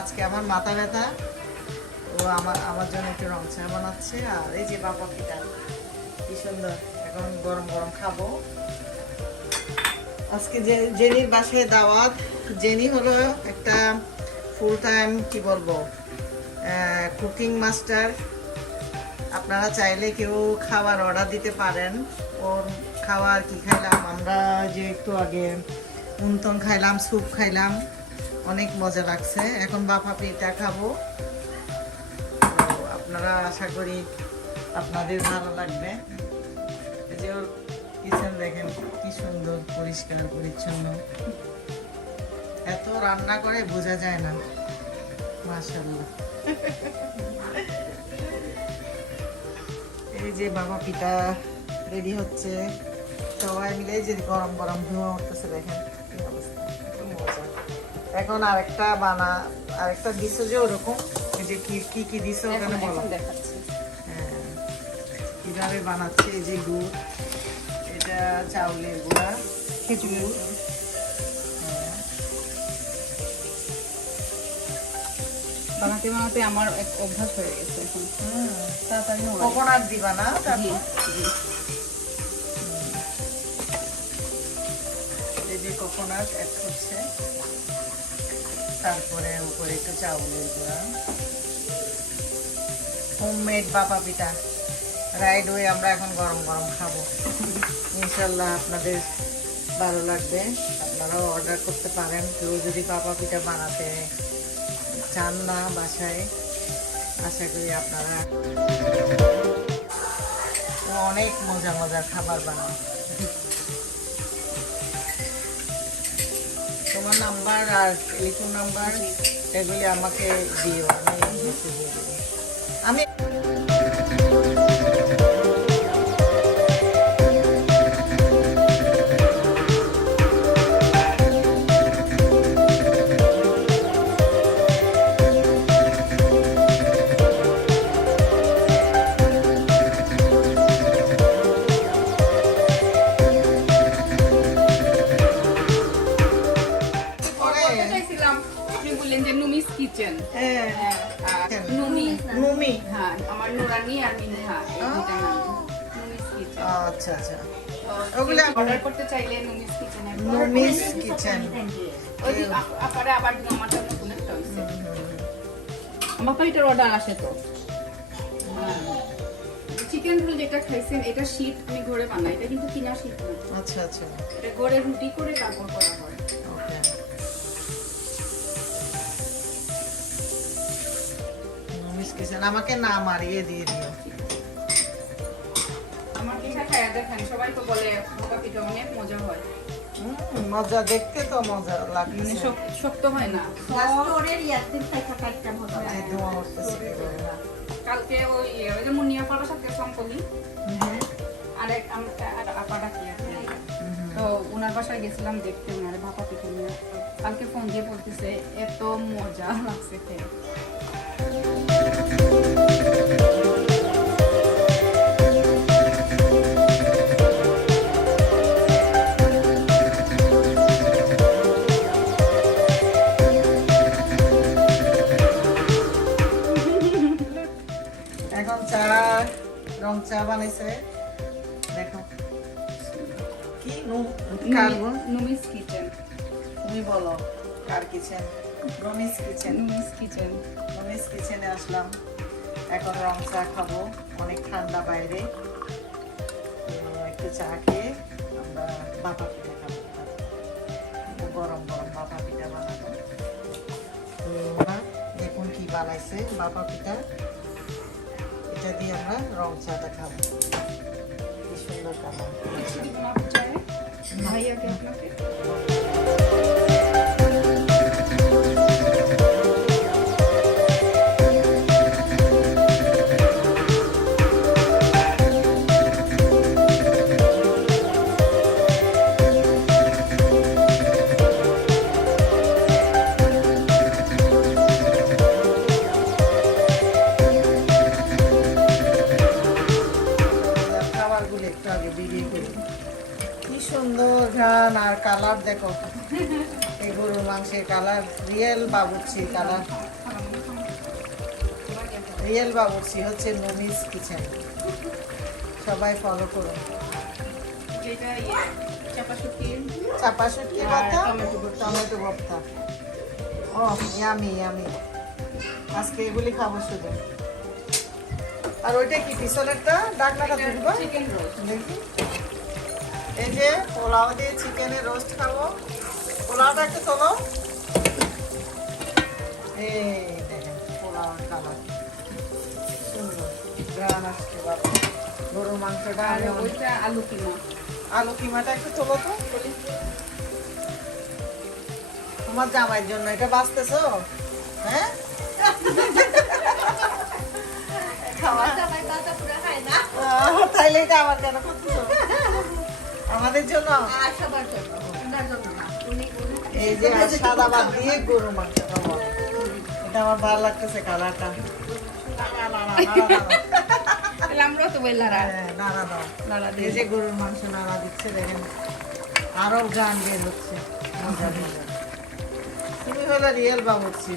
আজকে আমার মাথা ব্যথা। ও আমার আমার জন্য একটু রং চা বানাচ্ছে, আর এই যে বাবা পিঠা। কি সুন্দর। এখন গরম গরম খাব। আজকে যে, জেনির বাসায় দাওয়াত। জেনি হলো একটা ফুল টাইম কি বলব কুকিং মাস্টার আপনারা চাইলে কেউ খাবার অর্ডার দিতে পারেন। ওর খাবার কি খাইলাম। আমরা যে একটু আগে উন্তন খাইলাম, স্যুপ খাইলাম। অনেক মজা লাগছে। এখন বাপা পিঠা খাব। তো আপনারা আশা করি আপনাদের ভালো লাগবে। এই যে ওর কিচেন দেখেন, কি সুন্দর, পরিষ্কার, পরিচ্ছন্ন। এত রান্না করে বোঝা যায় না। মাশাআল্লাহ। এই যে বাবা পিঠা রেডি হচ্ছে। সবাই মিলে যে গরম গরম ধোঁয়া উঠতেছে দেখেন, কি অবস্থা। এখন আরেকটা বানা আরেকটা দিছো যে ওরকম যে কি কি কি দিছো ওখানে বলো। দেখাচ্ছি। হ্যাঁ। কীভাবে বানাচ্ছে এই যে গুড় এটা চাউলের গুঁড়া খিচুড়ি। হ্যাঁ। বানাতে বানাতে আমার এক অভ্যাস হয়ে গেছে এখন। তাড়াতাড়ি কোকোনাট দিবা না তারপর? এই যে কোকোনাট অ্যাড করছে। তারপরে উপরে একটু চাউলের গুঁড়া হোমমেড বাপা পিঠা। রাইড হয়ে আমরা এখন গরম গরম খাব। ইনশাল্লাহ আপনাদের ভালো লাগবে। আপনারাও অর্ডার করতে পারেন। কেউ যদি পাপা পিঠা বানাতে চান না বাসায়, আশা করি আপনারা অনেক মজা মজার খাবার বানায় তোমার নাম্বার আর টেলিফোন নাম্বার এগুলি আমাকে দিও। আমি আচ্ছা আচ্ছা। ওগুলো অর্ডার করতে চাইলে নুমিস কিচেনে মুমিস কিচেন ওই আবার আমার জন্য নতুন একটা আমার এটার অর্ডার আসে তো। চিকেন রোল যেটা খাইছেন এটা শীত আমি ঘরে বানাই এটা কিন্তু কিনা শীত না। আচ্ছা আচ্ছা। এটা ঘরে রুটি করে তারপর করা হয়। ওকে। মুমিস কিচেন আমাকে না মারিয়ে দিয়ে দিও। পিঠা দেখেন সবাই তো বলে পিঠা অনেক মজা হয়। হুম, মজা দেখতে তো মজা মানে শক্ত হয় না। স্টোরের মজা। কালকে ওই ওই যে মুনিয়া পাড়ার সাথে সম্পলি হুম, আর এক আম- আর আপাটা কি তো ওনার বাসায় গেছিলাম দেখতে ওনার ভাপা পিঠে নিয়ে কালকে ফোন দিয়ে বলতেছে এত মজা লাগছে খেয়ে। রং চা বানাইছে। দেখো। কি? নুমিস কিচেন। তুমি বলো কার kitchen? Ramis kitchen. Numis kitchen. Ramis কিচেনে আসলাম। এখন রং চা খাব। অনেক ঠান্ডা বাইরে। একটু চা খেয়ে আমরা বাপা পিঠা খাব। গরম গরম বাপা পিঠা বানাবো। তো দেখুন কি বানাইছে? বাপা পিঠা। এটা দিয়ে আমরা রং চাটা খাব কি সুন্দর কালার ভাইয়াকে আপনাকে ঘ্রাণ আর কালার দেখো। এই গরুর মাংসের কালার রিয়েল বাবুর্চি কালার। রিয়েল বাবুর্চি হচ্ছে মুমিস কিচেন। সবাই ফলো করুন চাপা শুটকি টমেটো ভর্তা। টমেটো ভর্তা ও ইয়ামি ইয়ামি আজকে এগুলি খাব শুধু। আর ওইটা কি পিছনেরটা? ডাকনাটা তুলবো দেখি। এই যে পোলাও দিয়ে চিকেনের রোস্ট খাব। পোলাওটা একটু তোলো। এই দেখেন পোলাও কালার। সুন্দর। গ্রান আসছে বাবা। গরুর মাংসটা আর ওইটা আলু কিমা। আলু কিমাটা একটু তোলো তো। তোমার জামাইয়ের জন্য এটা বাঁচতেছো? হ্যাঁ? খাওয়া তাইলে এটা আমার কেন করতেছো? আমাদের জন্য? এই যে সাদা ভাত দিয়ে গরু মাংস এটা আমার ভালো লাগতেছে কালারটা। তো বললাম নাড়া দাও। এই দিয়ে যে গরুর মাংস নাড়া দিচ্ছে গান তুমি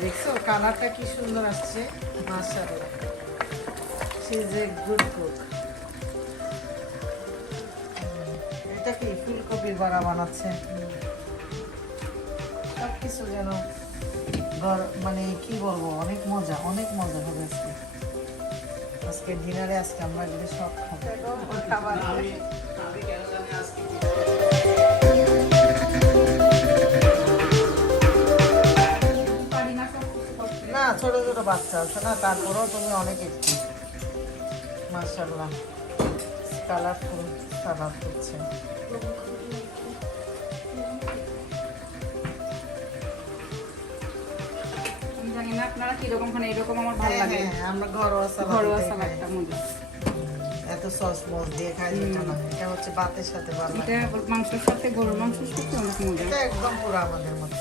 দেখছ? কালারটা কি সুন্দর আসছে। মাশাআল্লাহ। সে যে গুড কুক এটা কি ফুলকপির বড়া বানাচ্ছে। সব কিছু যেন গর- মানে কি বলব, অনেক মজা অনেক মজা হবে আজকে। আজকে ডিনারে আজকে আমরা এগুলো সব না, ছোট ছোট বাচ্চা আছে না, তারপরেও তুমি অনেক একটু। মার্শাল্লাহ কালারফুল সালাদ করছে আপনারা কীরকম খান? এরকম আমার ভালো হ্যাঁ, লাগে। হ্যাঁ, আমরা ঘরোয়া সালাদ ঘরোয়া। সালাদটা এত সস মস দিয়ে খাই যেটা না। এটা হচ্ছে ভাতের সাথে ভালো এটা মাংসের সাথে গরুর সাথে অনেক মজা। এটা একদম পুরো আমাদের মতো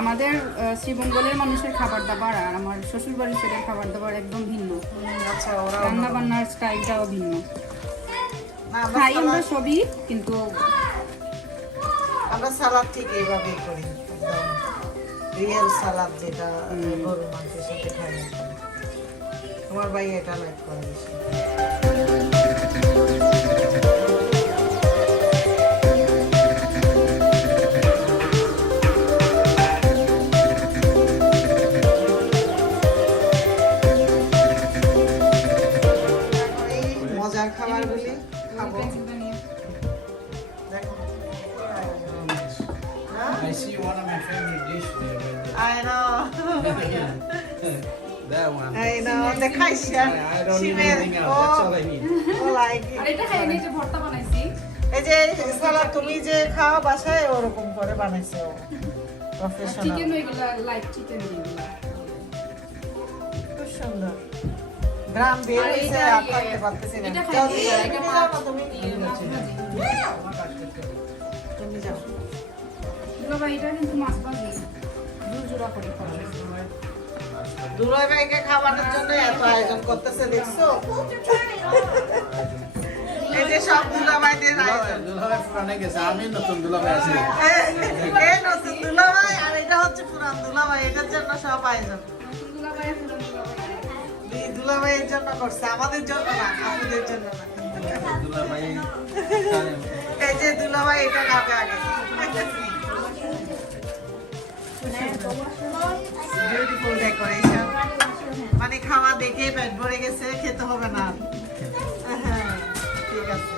আমাদের শ্রীমঙ্গলের মানুষের খাবার দাবার আর আমার শ্বশুর বাড়ির সেটের খাবার দাবার একদম ভিন্ন। আচ্ছা ওরা রান্না বান্নার স্টাইলটাও ভিন্ন। খাই আমরা সবই কিন্তু আমরা সালাদ ঠিক এইভাবেই করি। রিয়েল সালাদ যেটা গরুর মাংসের সাথে খাই। তোমার আমার ভাই এটা লাইক করে see one of my favorite dish there. I know. That one. I know. The kaisha. I, I don't She need anything else. That's all I need. Oh, oh, like R it. এটা খাই এই যে ভর্তা বানাইছি এই যে সালাদ তুমি যে খাওয়া বাসায় ওরকম করে বানাইছে প্রফেশনাল চিকেন ওইগুলা লাইট চিকেন যেগুলা খুব সুন্দর গ্রাম বের আর আর ইয়ে- থাকতে পারতেছি না এটা খাই যাও, তুমি যাও না, তুমি ইয়ে, মাছ ভাজি। তুমি যাও দুলা ভাই এটা কিন্তু মাছ ভাজি জুজুরা করে খাওয়া দুলাই ভাইকে খাবারের জন্য এত আয়োজন করতেছে দেখছ? এই যে সব দুলাভাইদের আয়োজন। দুলাভাই পুরানে গেছে আমি নতুন দুলাভাই আছি। এই নতুন দুলাভাই আর এটা হচ্ছে পুরান দুলাভাই এটার জন্য সব আয়োজন। দুলা দুলা ভাই। দুলাভাইয়ের জন্য করছে আমাদের জন্য না আপুদের জন্য না। এই যে দুলাভাই এটা খাবে আগে। বিউটিফুল ডেকোরেশন মানে খাওয়া দেখে পেট ভরে গেছে খেতে হবে না। হ্যাঁ ঠিক আছে।